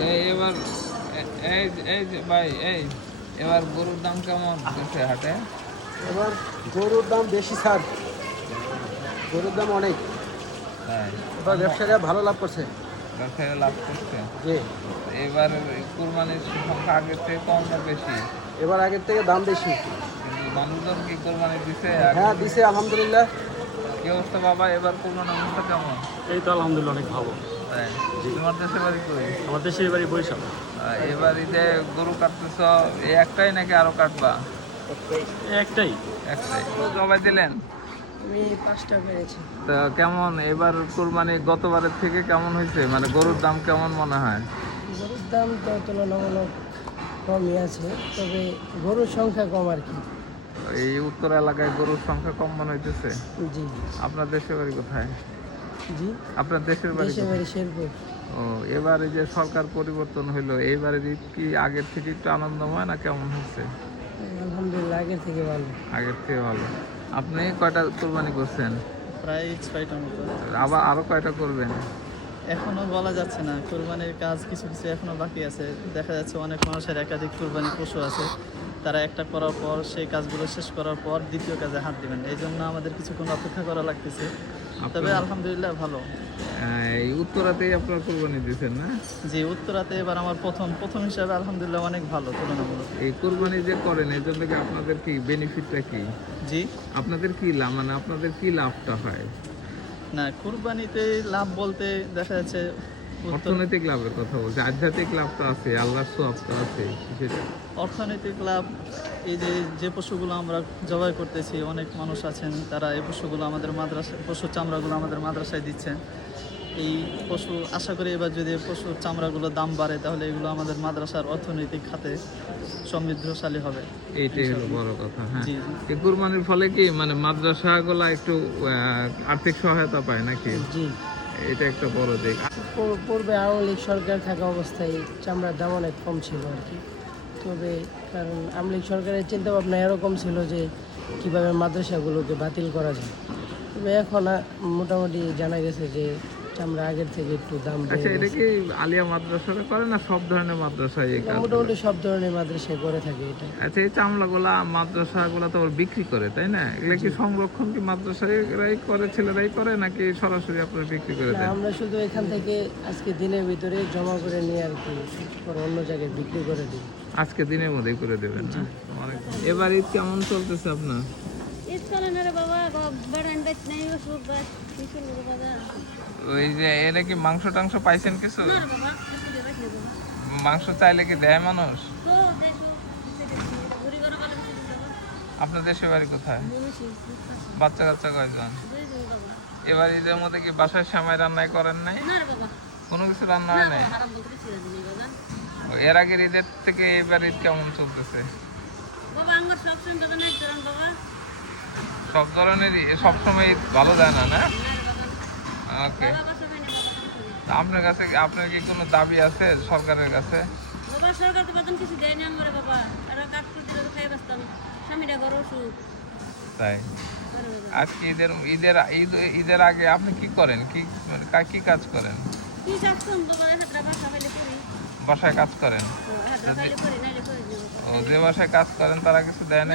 এই এবার এই যে- এই যে ভাই এই এবার গরুর দাম কেমন চলছে হাটে? এবার গরুর দাম বেশি স্যার। গরুর দাম অনেক। এবার ব্যবসায়ীরা ভালো লাভ করছে। ব্যবসায়ীরা লাভ করছে? জি। এবার কোরবানির সংখ্যা আগের থেকে কম না বেশি? এবার আগের থেকে দাম বেশি। মানুষজন কি কোরবানি দিছে? হ্যাঁ দিছে আলহামদুলিল্লাহ। কি অবস্থা বাবা? এবার কোরবানির অবস্থা কেমন? এই তো আলহামদুলিল্লাহ অনেক ভালো। তোমার দেশের বাড়ি কই? আমার দেশের বাড়ি বরিশাল। এবার ঈদে গরু কাটতেছ এই একটাই নাকি আরও কাটবা? একটাই। একটাই। জবাই দিলেন? আমি পাঁচটা পেয়েছি তা কেমন? এবার কোরবানি গতবারের থেকে কেমন হয়েছে? মানে গরুর দাম কেমন মনে হয়? গরুর দাম তো তুলনামূলক কমই আছে তবে গরুর সংখ্যা কম আর কি। এই উত্তর এলাকায় গরুর সংখ্যা কম মনে হইতেছে? জি। আপনার দেশের বাড়ি কোথায়? জি। আপনার দেশের বাড়ি দেশে বাড়ি শেরপুর। ও এবারে যে সরকার পরিবর্তন হইল এইবারে ঈদ কি আগের থেকে একটু আনন্দময় না কেমন হচ্ছে আলহামদুলিল্লাহ আগের থেকে ভালো। আগের থেকে ভালো। আপনি কয়টা কোরবানি করছেন? প্রায় ছয়টার মতো। আবার আরও কয়টা করবেন? এখনও বলা যাচ্ছে না। কোরবানির কাজ কিছু কিছু এখনও বাকি আছে। দেখা যাচ্ছে অনেক মানুষের একাধিক কোরবানি পশু আছে। তারা একটা করার পর সেই কাজগুলো শেষ করার পর দ্বিতীয় কাজে হাত দিবেন। এই জন্য আমাদের কিছুক্ষণ অপেক্ষা করা লাগতেছে। তবে আলহামদুলিল্লাহ ভালো। এই উত্তরাতেই আপনার কোরবানি দিয়েছেন না? জি উত্তরাতে এবার আমার প্রথম প্রথম হিসাবে আলহামদুলিল্লাহ অনেক ভালো তুলনামূলক। এই কোরবানি যে করেন এর জন্য কি আপনাদের কি বেনিফিটটা কি? জি? আপনাদের কি লাভ মানে আপনাদের কি লাভটা হয়? না কুরবানিতে লাভ বলতে দেখা যাচ্ছে অর্থনৈতিক লাভের কথা বলছি আধ্যাত্মিক লাভ তো আছে আল্লাহর সোয়াব তো আছে সেটা অর্থনৈতিক লাভ এই যে যে পশুগুলো আমরা জবাই করতেছি অনেক মানুষ আছেন তারা এই পশুগুলো আমাদের মাদ্রাসা পশুর চামড়াগুলো আমাদের মাদ্রাসায় দিচ্ছেন এই পশু আশা করি এবার যদি পশুর চামড়াগুলোর দাম বাড়ে তাহলে এগুলো আমাদের মাদ্রাসার অর্থনৈতিক খাতে সমৃদ্ধশালী হবে। এইটাই হলো বড় কথা হ্যাঁ। এই কুরবানির ফলে কি মানে মাদ্রাসাগুলো একটু আর্থিক সহায়তা পায় নাকি? জি। এটা একটা বড় দিক পূর্বে আওয়ামী সরকার থাকা অবস্থায় চামড়ার দাম অনেক কম ছিল আর কি। তবে কারণ আওয়ামী লীগ সরকারের চিন্তা ভাবনা এরকম ছিল যে কীভাবে মাদ্রাসাগুলোকে বাতিল করা যায়। তবে এখন মোটামুটি জানা গেছে যে চামড়া আগের থেকে একটু দাম আচ্ছা এটা কি আলিয়া মাদ্রাসাটা করে না সব ধরনের মাদ্রাসায় এই কাজ মোটামুটি সব ধরনের মাদ্রাসায় করে থাকে এটা। আচ্ছা এই চামড়াগুলা মাদ্রাসাগুলা তো আবার বিক্রি করে তাই না? এগুলা কি সংরক্ষণ কি মাদ্রাসারাই করে ছেলেরাই করে নাকি সরাসরি আপনারা বিক্রি করে দেন? আমরা শুধু এখান থেকে আজকে দিনের ভিতরে জমা করে নিয়ে আর কি অন্য জায়গায় বিক্রি করে দিই। আজকে দিনের মধ্যেই করে দেবেন না? অনেক- এবার ঈদ কেমন চলতেছে আপনার? ওই যে এটা কি মাংস টাংস পাইছেন কিছু? মাংস চাইলে কি দেয় মানুষ? দেশের বাড়ি কোথায়? বাচ্চা কাচ্চা কয়জন? এবার ঈদের মধ্যে কি বাসায় সময় রান্নাই করেন নাই? কোনো কিছু রান্না হয় নাই? এর আগের ঈদের থেকে এবার ঈদ কেমন চলতেছে? বাবা আমার সব বাবা। সব ধরনেরই সবসময় ঈদ ভালো যায় না না? ওকে। আপনার কাছে আপনার কি কোনো দাবি আছে সরকারের কাছে? বাবা সরকার তো বেতন কিছু দেয়নি আমার বাবা। এরা কাজ করতে তো খাই বাঁচতাম। স্বামীরা ঘর অসুখ তাই। করে বাবা। আজকে ঈদের ঈদের ঈদ ঈদের আগে আপনি কি করেন? কি কাজ করেন? কি চাচ্ছেন বাবা হাতরা ভাষা পাইলে করি বাসায় কাজ করেন। ও যে বাসায় কাজ করেন তারা কিছু দেয় না